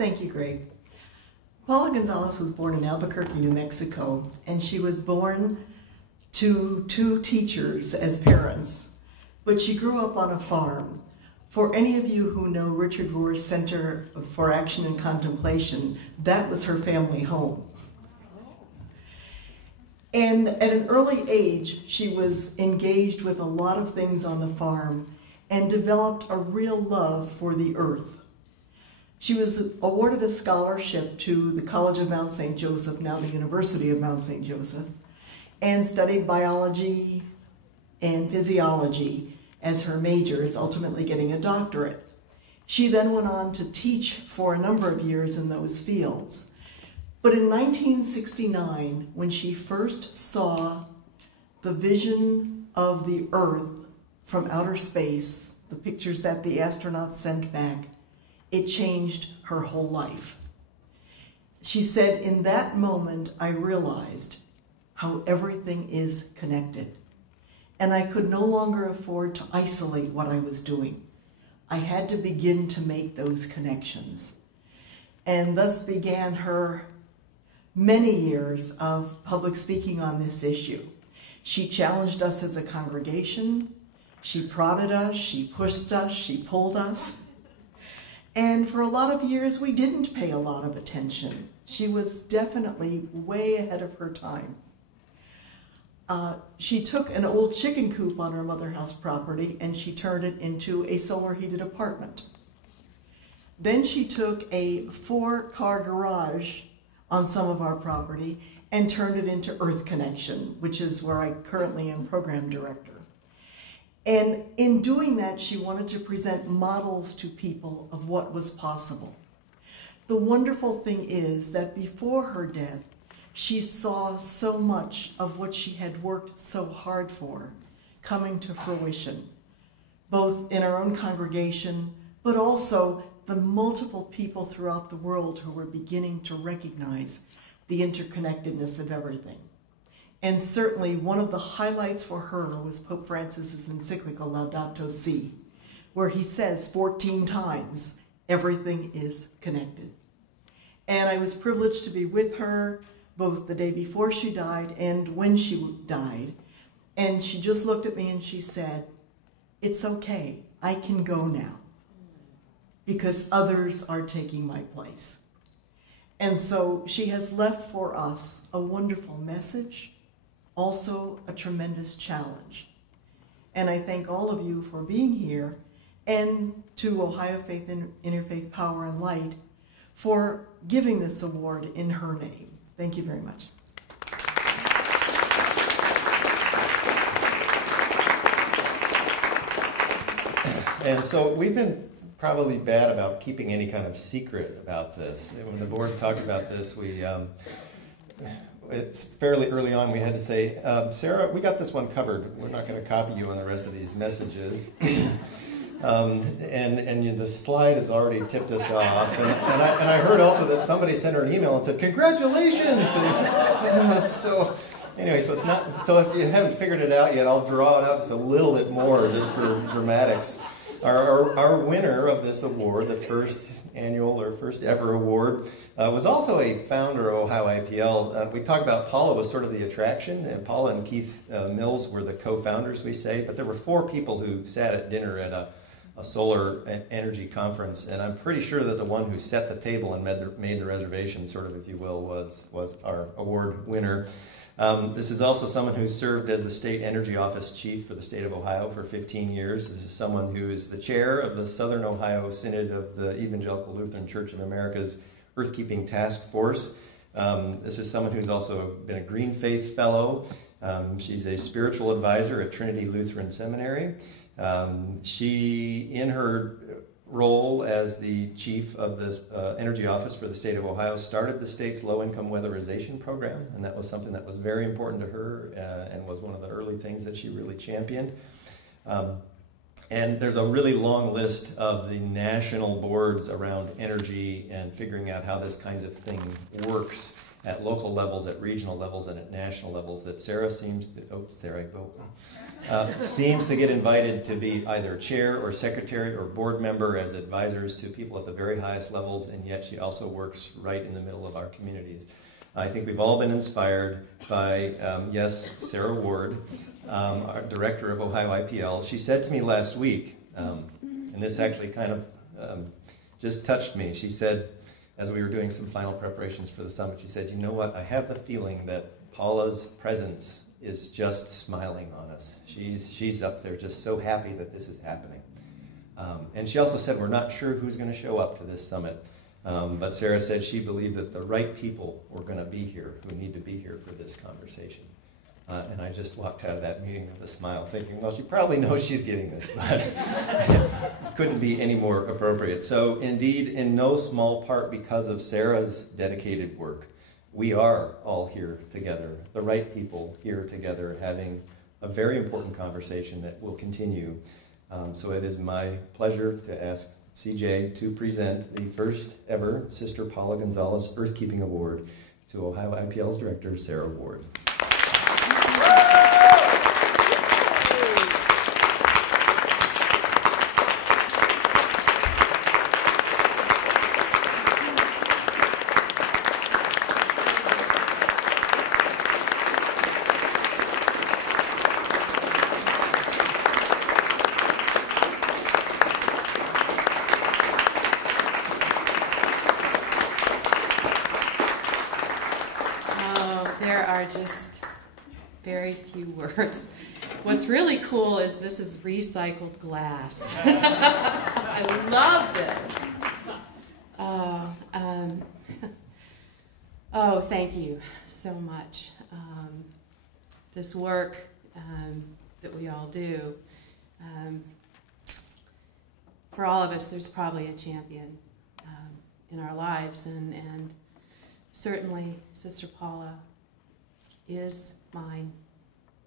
Thank you, Greg. Paula Gonzalez was born in Albuquerque, New Mexico, and she was born to two teachers as parents, but she grew up on a farm. For any of you who know Richard Rohr's Center for Action and Contemplation, that was her family home. And at an early age, she was engaged with a lot of things on the farm and developed a real love for the earth. She was awarded a scholarship to the College of Mount St. Joseph, now the University of Mount St. Joseph, and studied biology and physiology as her majors, ultimately getting a doctorate. She then went on to teach for a number of years in those fields. But in 1969, when she first saw the vision of the Earth from outer space, the pictures that the astronauts sent back, it changed her whole life. She said, in that moment, I realized how everything is connected. And I could no longer afford to isolate what I was doing. I had to begin to make those connections. And thus began her many years of public speaking on this issue. She challenged us as a congregation. She prodded us, she pushed us, she pulled us. And for a lot of years, we didn't pay a lot of attention. She was definitely way ahead of her time. She took an old chicken coop on her mother house property and she turned it into a solar heated apartment. Then she took a 4-car garage on some of our property and turned it into Earth Connection, which is where I currently am program director. And in doing that, she wanted to present models to people of what was possible. The wonderful thing is that before her death, she saw so much of what she had worked so hard for coming to fruition, both in our own congregation, but also the multiple people throughout the world who were beginning to recognize the interconnectedness of everything. And certainly one of the highlights for her was Pope Francis's encyclical Laudato Si, where he says 14 times, everything is connected. And I was privileged to be with her both the day before she died and when she died. And she just looked at me and she said, it's okay, I can go now because others are taking my place. And so she has left for us a wonderful message, also a tremendous challenge. And I thank all of you for being here and to Ohio Faith and Interfaith Power and Light for giving this award in her name. Thank you very much. And so we've been probably bad about keeping any kind of secret about this. When the board talked about this, it's fairly early on we had to say, Sara, we got this one covered. We're not going to copy you on the rest of these messages. And the slide has already tipped us off. And I heard also that somebody sent her an email and said, congratulations! So anyway, so it's not, so if you haven't figured it out yet, I'll draw it out just a little bit more just for dramatics. Our winner of this award, the first annual or first ever award, was also a founder of OhIPL. We talked about Paula was sort of the attraction, and Paula and Keith Mills were the co-founders, we say, but there were 4 people who sat at dinner at a solar energy conference, and I'm pretty sure that the one who set the table and made the reservation, sort of, if you will, was our award winner. This is also someone who served as the State Energy Office Chief for the state of Ohio for 15 years. This is someone who is the chair of the Southern Ohio Synod of the Evangelical Lutheran Church of America's Earthkeeping Task Force. This is someone who's also been a Green Faith Fellow. She's a spiritual advisor at Trinity Lutheran Seminary. She, in her role as the chief of the Energy Office for the state of Ohio, started the state's low-income weatherization program, and that was something that was very important to her and was one of the early things that she really championed. And there's a really long list of the national boards around energy and figuring out how this kind of thing works at local levels, at regional levels, and at national levels that Sara seems to, seems to get invited to be either chair or secretary or board member as advisors to people at the very highest levels, and yet she also works right in the middle of our communities. I think we've all been inspired by, yes, Sara Ward, our director of OhIPL. She said to me last week, and this actually kind of just touched me. She said, as we were doing some final preparations for the summit, she said, you know what, I have the feeling that Paula's presence is just smiling on us. She's up there just so happy that this is happening. And she also said, we're not sure who's going to show up to this summit. But Sara said she believed that the right people were going to be here, who need to be here for this conversation. And I just walked out of that meeting with a smile, thinking, well, she probably knows she's getting this, but it couldn't be any more appropriate. So indeed, in no small part because of Sara's dedicated work, we are all here together, the right people here together, having a very important conversation that will continue. So it is my pleasure to ask CJ to present the first ever Sister Paula Gonzalez Earthkeeping Award to OhIPL's director, Sara Ward. Just very few words. What's really cool is this is recycled glass. I love this. Oh, thank you so much. This work that we all do, for all of us, there's probably a champion in our lives, and certainly Sister Paula is mine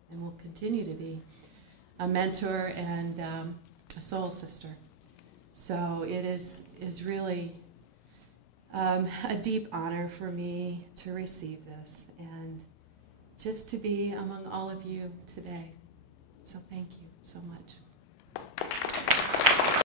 and will continue to be a mentor and a soul sister. So it is really a deep honor for me to receive this and just to be among all of you today. So thank you so much.